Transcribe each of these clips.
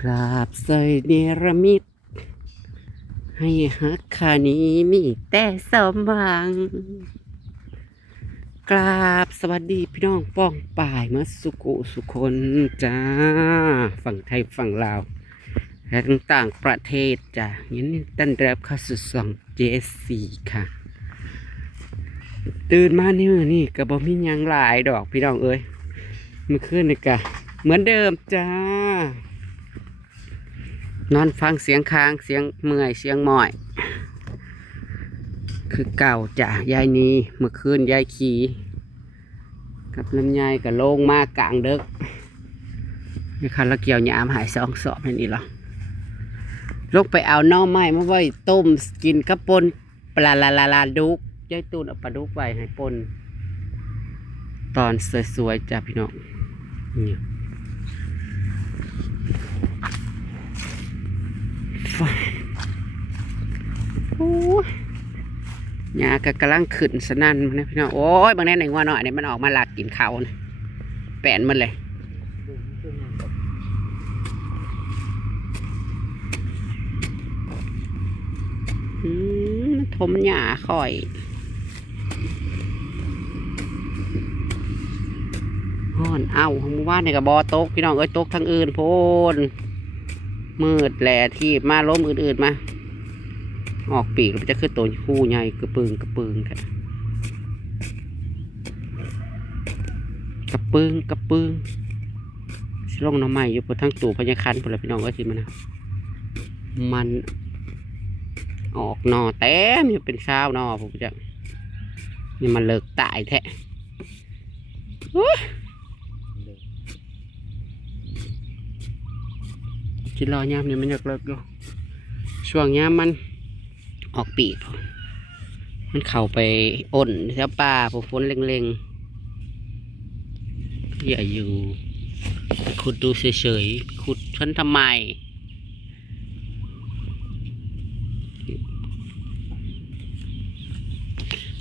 กราบใส่เนรมิตให้ฮักคานี้มีแต่สมหวังกราบสวัสดีพี่น้องป้องป่ายมาสุกุสุคนจ้าฝั่งไทยฝั่งลาวและต่างประเทศจ้ายินดีต้อนรับเข้าสู่ช่องเจสีค่ะตื่นมานี่ก็บ่มีหยังหลายดอกพี่น้องเอ้ยเมื่อคืนนี่ก็เหมือนเดิมจ้านอนฟังเสียงค้างเสียงเมื่อยเสียงหม่อยคือเก่าจ้ะยายนี้เมื่อคืนยายขี่กับลำไยกับโล่งมากกลางดึกนี่คันละเกี่ยวหยามหายสองสอบนี่หรอลกไปเอาหน่อไม้มาไว้ต้มกินกับปนปลาดุกยายตูนเอาปลาดุกไว้ให้ปนตอนสวยๆจ้ะพี่น้องนี่โอ้ยหญ้าก็กำลังขึ้นสนั่นนะพี่น้องโอ้ยบางแน่ในงัวหน่อยเนี่ยมันออกมาหลักกินเขานะแปนมันเลยทมหญ้าค่อยฮ้อนเอาของว่าในกับบอตกพี่น้องเอ้ยตกทั้งอื่นโพนมืดแหล่ที่มาล้มอื่นๆมาออกปีกมันจะขึ้นตัวคู่ใหญ่กระปึงค่ะกระปึงลงน้ำใหม่อยู่บนทั้งตู่พญาคันพลพี่น้องเอ้ยสิมันออกนอเต็มอยู่เป็นเช้านอผมจะนี่มันเลิกตายแท้กินรอยามนี่มันอยากเลิกอยู่ช่วงยามมันออกปีกมันเข้าไปอ่นแถวป่าพวกฝนเล็งๆอย่าอยู่ขุดดูเฉยๆขุดฉันทำไม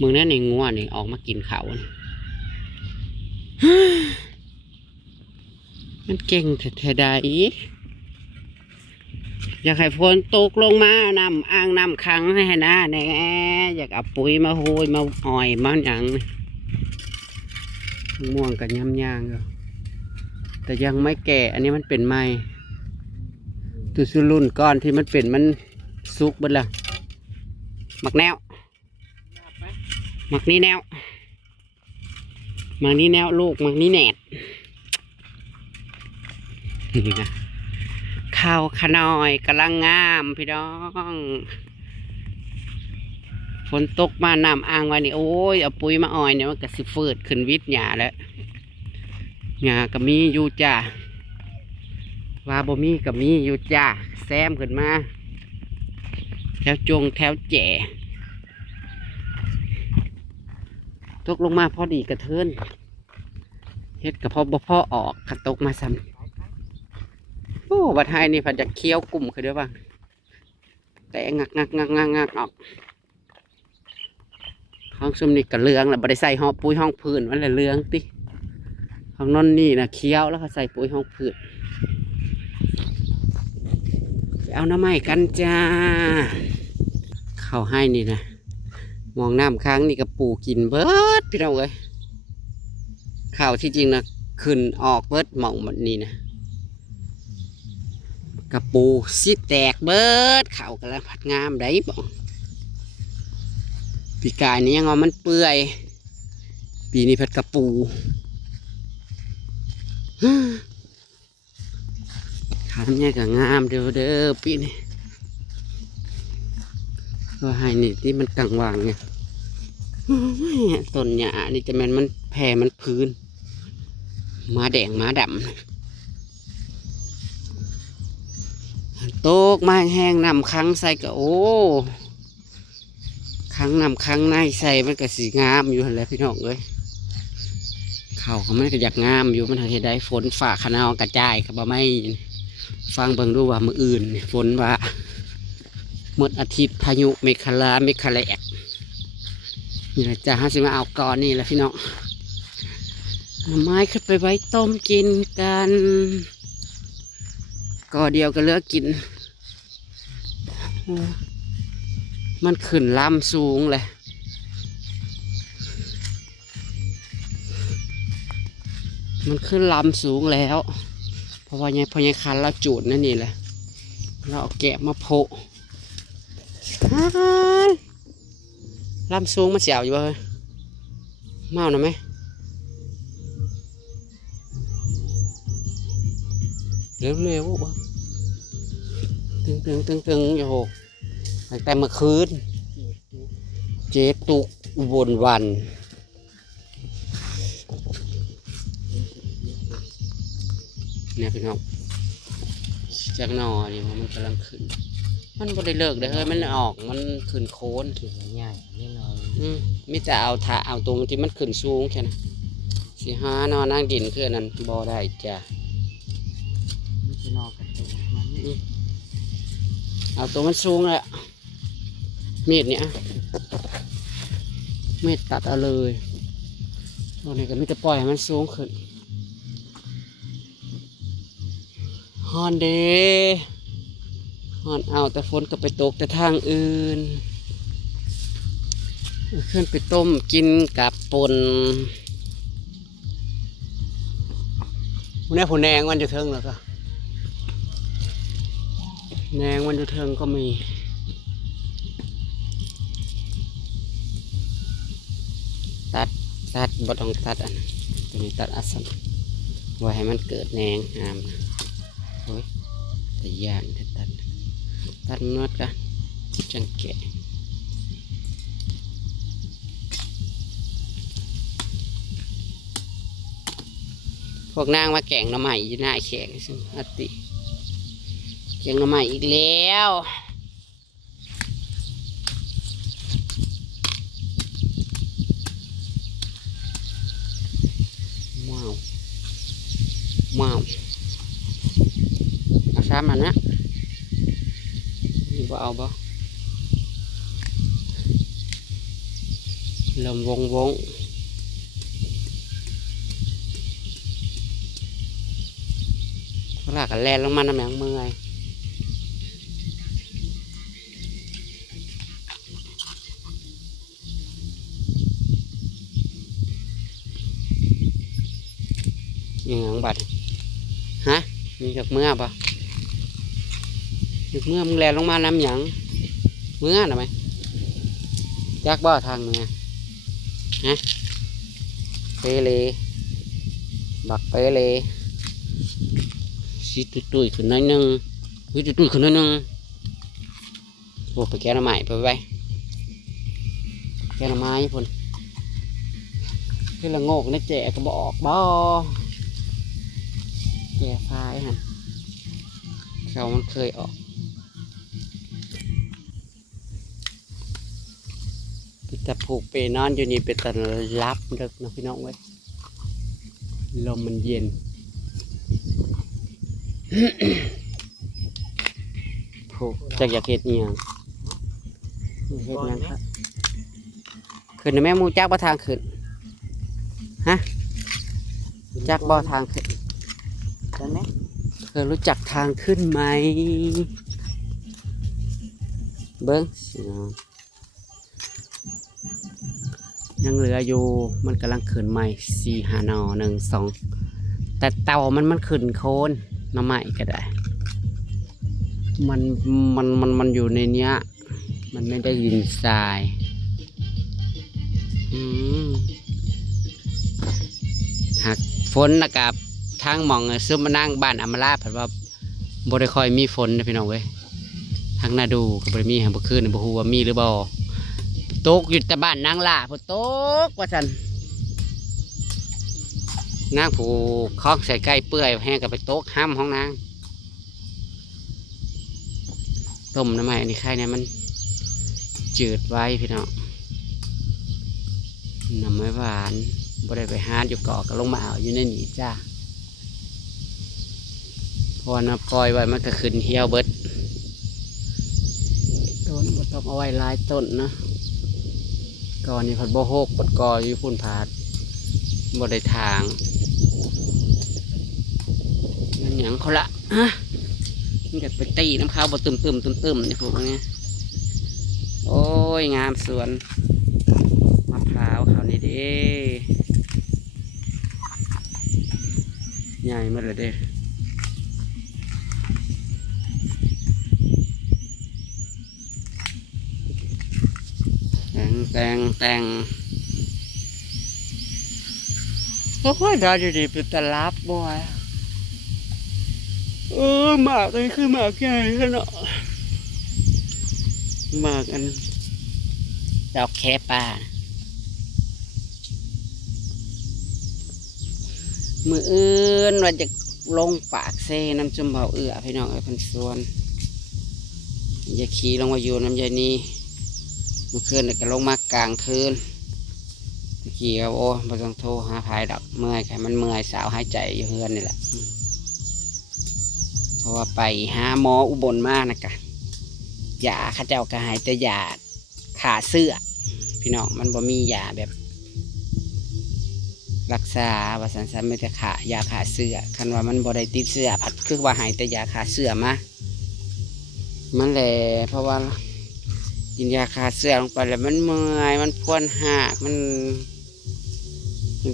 มึงนั่นในงัวนี่ออกมากินเขามันเก่งแท้ๆได้อยากให้ฝนตกลงมานำอ่างนำขังให้นะแน่อยากเอาปุ๋ยมาโหยมาอ่อยมาอย่างม่วงกับย้ำย่างแต่ยังไม่แก่อันนี้มันเป็นไม้ตุสุรุ่นก้อนที่มันเป็นมันซุกบนละหมักแนวหมักนี้แนวหมักนี้แนวลูกหมักนี้แหนดนี่นะข้าวขนอยกำลังงามพี่น้องฝนตกมานำอ่างไว้นี่โอ้ยเอาปุ๋ยมาอ่อยเนี่ยมันก็สิฟืดขึ้นวิทย์หญ้าแล้วหญ้าก็มีอยู่จ้าว่าบ่มีก็มีอยู่จ้าแซมขึ้นมาแถวจงแถวแจ่ตกลงมาพอดีกระเทินเฮ็ดกับพ่อออกขัดตกมาซ้ำโอ้บัดไทยนี่ผัดจะเคี้ยวกลุ่มคือเด้อบ้างแต่งักออกห้องซุมนี่กระเลืองแล้วบ่ได้ใส่ห้องปุ๋ยห้องพื้นมันเลยเลืองติห้องนอนนี่นะเคี้ยวแล้วก็ใส่ปุ๋ยห้องพื้นเอาน้ำไม้กันจ้าเข้าให้นี่นะมองน้ำค้างนี่กระปูกินเบิดพี่น้องเอ้ยข่าวที่จริงนะขึ้นออกเบิดหม่องแบบนี้นะกระปูสิแตกเบิดเข่ากันแล้วผัดงามได้บ่ปีกายนี้ยังเอามันเปื่อยปีนี้ผัดกระปูขาทำเนี่ยก็งามเด้อปีนี้ก็ให้นี่ที่มันกลางวางเนี่ยต้นหญ้านี่จะมันแผ่มันพื้นมาแดงมาดำโตกไม้แห้งนำค้างใส่ก็โอ้ค้างนำค้างในใส่มันก็สีงามอยู่แล้วพี่น้องเอ้ยเขามันก็อยากงามอยู่มันเห็นได้ฝนฝ่าขนาวกระจายกับไม่ฟังเบิ่งดูว่ามืออื่นฝนว่าเมื่ออาทิตย์พายุเมฆลาเมฆแหลกนี่แหละจ้าจะมาเอาก่อนนี่แหละพี่น้องไม้ขึ้นไปไว้ต้มกินกัน ก็เดียวก็เหลือกกินมันขึ้นลำสูงเลยมันขึ้นลำสูงแล้วเพราะว่าไงพอยังคันเราจูดนั่นนี่แหละเราเอาแกะมาโพะลำสูงมันเสียวอยู่เลยเมาหน่อยไหมเร็วๆบ่ตึงอยู่โหแต่เมื่อคืนเจ๊ตุกอุบลวันเนี่ยพี่น้องจากนอนี่มันกำลังขึ้นมันบ่ได้เลิกได้เฮ้ยมันออกมันขึ้นโค้นขึ้นง่ายๆแน่นอนมิจะเอาตรงที่มันขึ้นสูงแค่นั้นสิหานอนนั่งดินคือนั้นบ่ได้จ้ะมันจะนอนกันตรงมันเอาตัวมันสูงเลยมีดเนี่ยมีดตัดเอาเลยตรงนี้ก็มิจะปล่อยให้มันสูงขึ้นฮอนเดฮอนเอาแต่ฝนก็ไปตกแต่ทางอื่นขึ้นไปต้มกินกับป่นวันนี้ผลแนงมันจะเทิงแล้วก็แนงมันจะเทิงก็มีตัดบ่ต้องตัดอันตัวนี้ตัดอัศนไว้ให้มันเกิดแนงงามนะโอ้ยแต่ย่านตัดนวดกันจังแกะพวกนางมาแกงหน่อไม้อยู่หน้าแขกซึ่งอติแกงหน่อไม้อีกแล้วว้าวเอาซ้ำมันนะนี่บ่เอาบ่ลมวงเขาลากกันแล่นลงมาน้ำแมงเมื่อยยังบัดฮะมีกับเมื่อปะกับเมื่อมึงแลนลงมาน้ำหยังเมื่อหน่อยไหมจักบ่ทางเมื่อฮะเปเลบักเปเลสิตุ้ยขึ้นน้อยนึงตุ้ยขึ้นน้อยนึงโอ้ไปแกงหน่อไม้ไปแกงหน่อไม้พุ่นคือละโงกนี่แจกก็บอกบ่แก่ฟ้ายฮะเขามันเคยออกแต่ผูกเปนอนอยู่นี่เป็นตะลับดึกนะพี่น้องเว้ยลมมันเย็น ผูกจากอยากเห็ดเนี่ยเห็ดยังครับขึ้นในแม่มูจักบ่ทางขึ้นฮะจักบ่ทางขึ้นเคยรู้จักทางขึ้นไหมเบิ้งยังเหลืออยู่มันกำลังขึ้นใหม่4 5 นอ1 2แต่เต่ามันขึ้นโคนน้ำใหม่ก็ได้มันอยู่ในเนี้ยมันไม่ได้ยินทรายหากฝนนะครับทางมองซึ่งมานั่งบ้านอำมาลาเพราะว่าบ่ได้ค่อยมีฝนนะพี่น้องเว้ยทางนาดูก็บ่ได้มีหางบ่คืนบ่ฮู้ว่ามีหรือบ่ตกอยู่แต่บ้านนางล่าพุ่นตกว่าซั่นนางผู้คล้องใส่ไก่เปื่อยแห้งก็ไปตกห้ำห้องนางต้มน้ำมันอันนี้ไข่เนี่ยมันจืดไว้พี่น้องน้ำไม่หวานบ่ได้ไปหาอยู่เกาะก็ลงมาเอาอยู่ในนี้จ้าพอนะปล่อยไว้มันก็ขึ้นเหี่ยวเบิดต้นบ่ต้องเอาไว้หลายต้นนะก่อนนี้ผัดบ่โฮกปัดกออยู่พุ่นผาดบ่ได้ทางนั่นหยังเขาละฮะ มันอยากไปตีน้ำข้าวบ่ตึมนี่พวกนี้โอ้ยงามสวนมะพร้าวเขานี่เด้ใหญ่หมดเลยเด้แต่งโอ้ยดาวดีๆเป็นตลาดบ่อยหมากนี่คือหมากใหญ่ขนาดหมากอันดอกแคป่ามืออื่นว่าจะลงปากเซน้ำจุ่มเบาพี่น้องไอ้พันส่วนอย่าขี่ลงมาอยู่น้ำยานี้เมื่อคืนก็ลงมากลางคืนขี่ก็โอ้ไม่ต้องโทรหาพายดอกเมื่อยใครมันเมื่อยสาวหายใจอยู่เฮือนนี่แหละเพราะว่าไปหาหมออุบลมากนะกะยาข้าเจ้าก็หายแต่ยาขาเสื้อพี่น้องมันบ่มียาแบบรักษาว่าสันไม่แต่ขายาขาเสื้อคันว่ามันบ่ได้ติดเสื้อผัดคือว่าหายแต่ยาขาเสื้อมามันแหละเพราะว่ากินยาขาเสื้อลงไปแล้วมันเมื่อยมันพวนหักมัน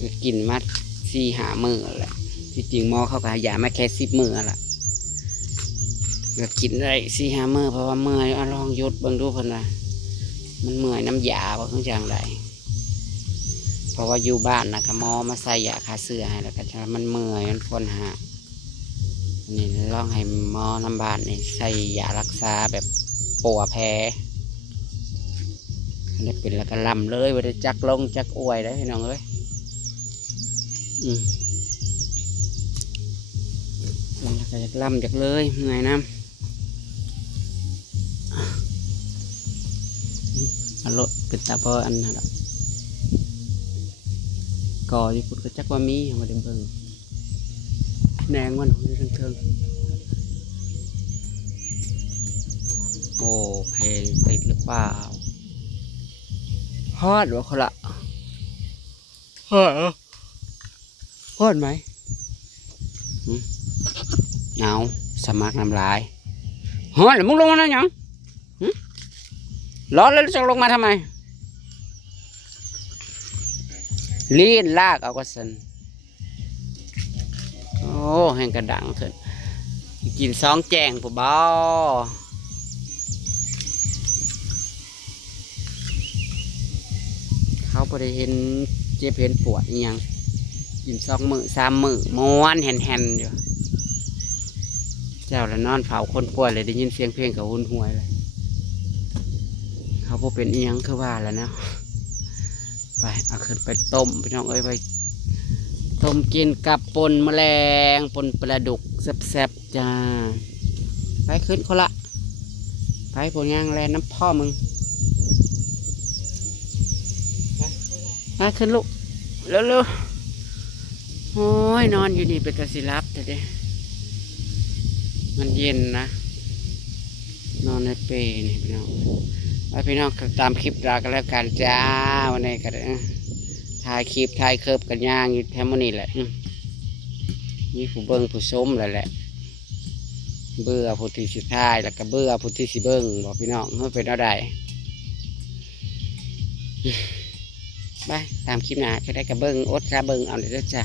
ก็กินมา4-5 มื้อแหละที่จริงหมอเขาก็ให้ยามาแค่10 มื้อละก็กินได้4-5 มื้อเพราะว่าเมื่อยลองหยุดเบิ่งดูเพิ่นว่ามันเมื่อยน้ำยาบ่คือจังไดเพราะว่าอยู่บ้านนะก็หมอมาใส่ยาฆ่าเชื้อให้แล้วก็มันเมื่อยมันพวนหักนี่ลองให้หมอน้ำบ้านนี่ใส่ยารักษาแบบปัวแผลได้เป็นแล้วก็ลำเลยว่าได้จักลงจักอวยได้พี่น้องเอ้ยแล้วก็จักลำจักเลยเมื่อยน้ำอรถเป็นตาพออันนั้นก่อญี่ปุ่นก็จักว่ามีมาเดินเบิ่งแหนงมันอยู่เทิงโอ้เพลงติดหรือเปล่าฮอดวะคนละฮอดฮอดไหมเอาสมัครน้ำลายฮอดหรือมึงลงมาแล้วยังร้อนแล้วจะลงมาทำไมลีนลากเอากระสันโอ้แห่งกระดังขึ้นกิน2 แจงผู้บ่เขาพอได้เห็นเจ็บเห็นปวดยังกิน2 มื้อ3 มื้อม้วนแห่นอยู่เจ้าละนอนเผาคนป่วยเลยได้ยินเสียงเพลงกับหุ่นห่วยเลยเขาพอเป็นยังคือว่าแล้วนะไปเอาขึ้นไปต้มพี่น้องเอ้ยไปต้มกินกับปนแมลงปนปลาดุกแซ่บๆจ้าไปขึ้นคนละไปผลงานแลน้ำพ่อมึงไปขึ้นลูกเร็วๆโอ้ยนอนอยู่นี่เป็นตาสิรับแต่เด้มันเย็นนะนอนในเปรนี่พี่น้องพี่น้องตามคลิปเรากันแล้วกันจ้าวันนี้ก็ถ่ายคลิปถ่ายเคิร์ฟกันย่างอยู่แถวนี้แหละนี่ผู้เบิ้งผู้ชมแหละเบื่อผู้ที่สิถ่ายแล้วก็เบื่อผู้ที่สิเบิ้งบอกพี่น้องเมื่อเป็นอะไรไปตามคลิปหน้าก็ได้กับเบิ้งอดซาเบิ้งเอาเลยจ้ะ